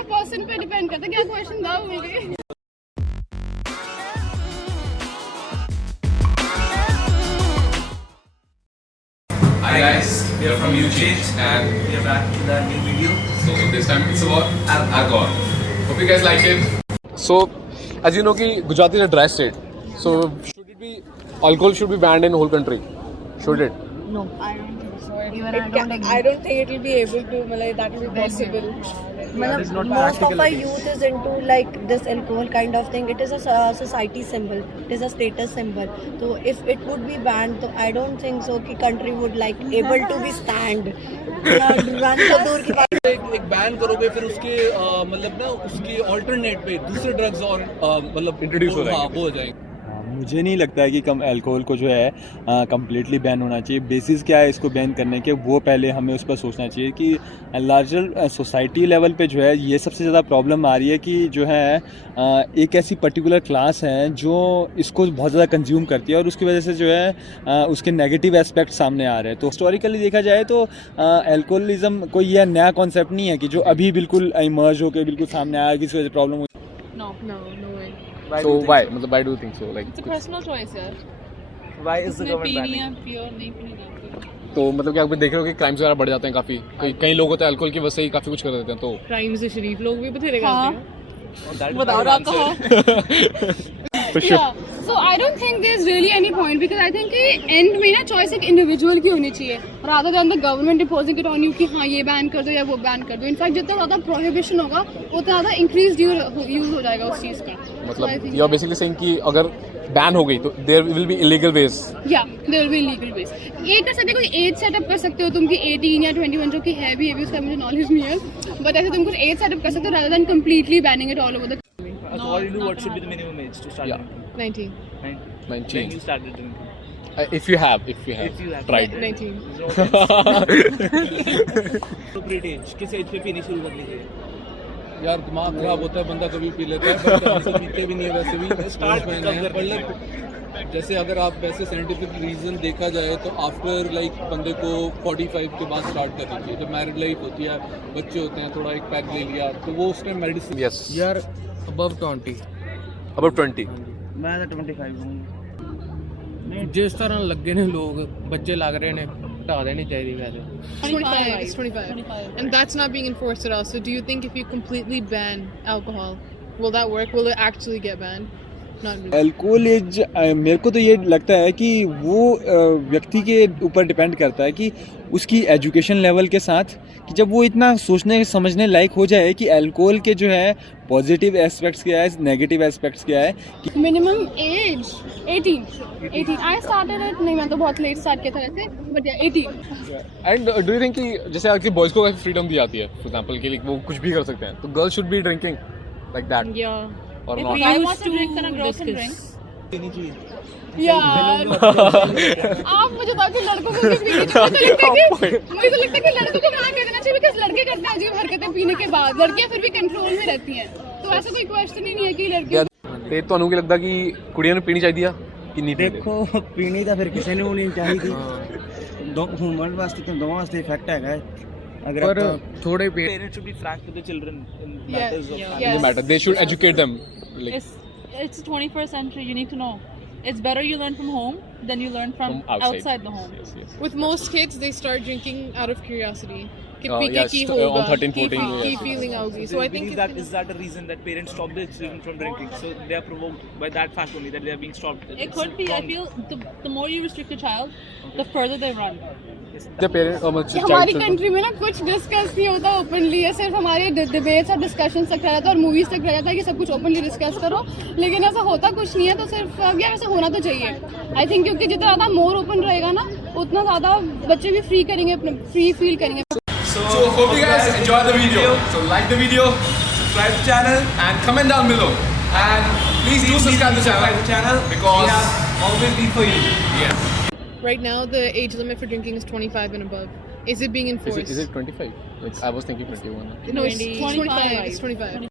क्या पर्सन पे डिपेंड करता है, क्या क्वेश्चन था मुझे। Hi guys, we are from UChange and we are back with a new video. So this time it's about alcohol. Hope you guys like it. So, as you know कि Gujarat is a dry state. So, should it be alcohol should be banned in the whole country? Should it? No, I don't think so. Even I don't think it will be able to, like, that will be possible. Most of our youth is into like this alcohol kind of thing. It is a society symbol. It is a status symbol. So if it would be banned, so I don't think so कि country would like able to be stand. Run तो दूर की बात। एक ban करोगे फिर उसके मतलब ना उसके ऑल्टरनेट पे दूसरे ड्रग्स और मतलब Introduce हो जाएंगे। वो हो जाएंगे। मुझे नहीं लगता है कि कम अल्कोहल को जो है कम्प्लीटली बैन होना चाहिए। बेसिस क्या है इसको बैन करने के, वो पहले हमें उस पर सोचना चाहिए कि लार्जर सोसाइटी लेवल पे जो है ये सबसे ज़्यादा प्रॉब्लम आ रही है कि जो है एक ऐसी पर्टिकुलर क्लास है जो इसको बहुत ज़्यादा कंज्यूम करती है और उसकी वजह से जो है उसके नेगेटिव एस्पेक्ट सामने आ रहे हैं। तो हिस्टोरिकली देखा जाए तो अल्कोहलिज्म कोई यह नया कॉन्सेप्ट नहीं है कि जो अभी बिल्कुल इमर्ज होकर बिल्कुल सामने आया, किसी वजह से प्रॉब्लम हो। No way. So why? मतलब why do you think so? Like It's a personal choice, यार। Why is the government पीनी banning? है, पियो, नहीं पीनी नहीं। तो मतलब क्या आप देख रहे हो कि क्राइम्स वगैरह बढ़ जाते हैं काफ़ी, कई लोग होते हैं अल्कोहल की वजह से ही काफ़ी कुछ कर देते हैं। तो क्राइम से शरीफ लोग भी बथेरे करते हैं। बताओ आप कहो। for sure. Yeah. So I don't think there's really any point because I think कि end में ना choice एक individual की होनी चाहिए rather than the government imposing it on you कि हाँ ये ban कर दो या वो ban कर दो। In fact जितना ज़्यादा prohibition होगा उतना ज़्यादा increased use हो जाएगा उस चीज़ का। मतलब you're basically saying कि अगर बैन हो गई तो there will be illegal ways. Yeah, there will be illegal ways. ये कर सकते हो, कोई एज सेटअप कर सकते हो तुम कि 18 या 21 जो कि है भी उसका मुझे नॉलेज नहीं है, बट ऐसे तुम कुछ एज सेटअप कर सकते हो rather than completely banning it all over the. According to what should be the minimum age to start Yeah. drinking? 19. 19. When you started drinking? If you have If you have tried. 19. Appropriate age, किस as पे पीनी शुरू करनी चाहिए? यार दिमाग खराब होता है, बंदा कभी पी लेता है बट हम तो पीते भी नहीं है वैसे भी। स्टार्ट मतलब जैसे अगर आप वैसे साइंटिफिक रीजन देखा जाए तो आफ्टर लाइक बंदे को 45 के बाद स्टार्ट करनी चाहिए। जब मैरिड लाइफ होती है, बच्चे होते हैं, थोड़ा एक पैक ले लिया तो वो उसमें मेडिसिन। Yes. यार above 20 About 20. मैं तो 25 हूँ। जिस तरह ਲੱਗੇ ਨੇ ਲੋਕ ਬੱਚੇ ਲੱਗ ਰਹੇ ਨੇ ਢਾ ਦੇਣੀ ਚਾਹੀਦੀ ਵੈਸੇ। 25. It's 25. And that's not being enforced at all. So do you think if you completely ban alcohol, will that work? Will it actually get banned? Not really. Alcohol एज मेरे को तो ये लगता है कि वो व्यक्ति के ऊपर डिपेंड करता है कि उसकी एजुकेशन लेवल के साथ कि जब वो इतना सोचने समझने लायक हो जाए कि अल्कोहल के जो है पॉजिटिव एस्पेक्ट्स क्या है, नेगेटिव एस्पेक्ट्स क्या है। Minimum age 18. I started it नहीं, मैं तो बहुत लेट स्टार्ट किया था वैसे, but yeah 18. And do you think कि जैसे आपकी बॉयज को फ्रीडम दी जाती है, फॉर एग्जांपल कि वो कुछ भी कर सकते हैं, तो girls should be drinking like that Yeah. और If not? we used to drink, then a girl can drink. यार आप मुझे बाकी लड़कों को भी पीने मुझे तो लगता है कि लड़कों को मना कर देना चाहिए बिकॉज़ लड़के करते हैं अजीब हरकतें पीने के बाद, लड़कियां फिर भी कंट्रोल में रहती हैं, तो ऐसा कोई क्वेश्चन ही नहीं है कि लड़कियां। ਤੇ ਤੁਹਾਨੂੰ ਕੀ ਲੱਗਦਾ ਕਿ ਕੁੜੀਆਂ ਨੂੰ ਪੀਣੀ ਚਾਹੀਦੀ ਆ ਕਿ ਨਹੀਂ ਪੀਣੀ? ਦੇਖੋ ਪੀਣੀ ਤਾਂ ਫਿਰ ਕਿਸੇ ਨੂੰ ਨਹੀਂ ਚਾਹੀਦੀ। ਦੋ ਹਿਊਮਨ ਵਾਸਤੇ ਤਾਂ ਦੋਵਾਂ ਵਾਸਤੇ ਇਫੈਕਟ ਹੈਗਾ ਹੈ। ਅਗਰ ਪਰ ਆਪਾਂ ਥੋੜੇ Parents should be frank with the children in Yeah, matters of yeah. alcohol. Doesn't matter. They should educate them. Like It's 21st century. You need to know. It's better you learn from home than you learn from outside the home. Yes, yes. With most kids, they start drinking out of curiosity. कि P के yes, की on होगा, 13, की 14, की yes. feeling आऊगी. So So I I think believe that is that the reason that parents stop their children from drinking. So they are provoked by that fact only that they are being stopped. It could be. I feel the more you restrict a child, the further they run. The parents कि हमारी country में ना कुछ discuss नहीं होता openly, है सिर्फ हमारे डिबेट्स और डिस्कशंस तक रह जाता है और मूवीज तक रह जाता है कि सब कुछ ओपनली डिस्कस करो, लेकिन ऐसा होता कुछ नहीं है। तो सिर्फ यार ऐसा होना तो चाहिए आई थिंक, क्योंकि जितना ज़्यादा मोर ओपन रहेगा ना उतना ज़्यादा बच्चे भी फ्री करेंगे, अपने फ्री फील करेंगे। So hope you guys enjoy the video. So like the video, subscribe to the channel, and comment down below. And please do subscribe to the channel because we have always been for you. Yeah. right now the age limit for drinking is 25 and above. Is it being enforced? is it 25? Like I was thinking 21. No, it's 25. 25. It's 25.